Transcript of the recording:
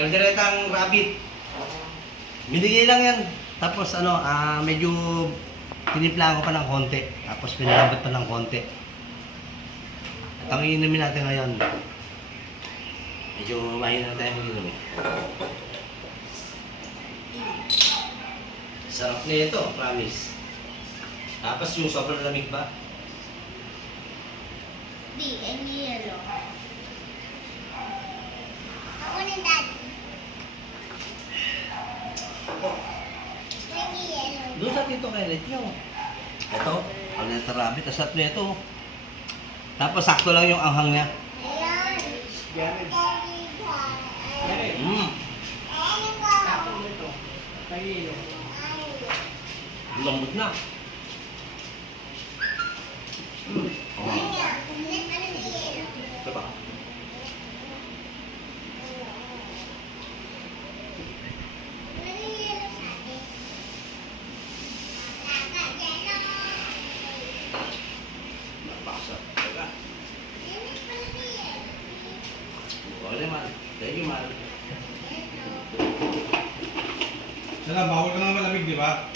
Kalderetang rabbit. Binigay lang yan. Tapos medyo tinimpla ko pa ng konti. Tapos pinalambot pa ng konti. At ang iinumin natin ngayon, medyo mahina tayo mag-inumin. Sarap na ito, promise. Tapos yung sobrang lamig ba? Di, any yellow. Ako na dad. Any yellow. Doon sa tito kay nyo. Ito, ang letter rabbit. Asap na ito. Tapos sakto lang yung anghang niya. Ayan. Jared. Jared. Tapos nito. Kanino? Lambot na. Ito ba? Napakasap. Teka. Wala man. Thank you man. Sala, bawal ka na malamig, di ba?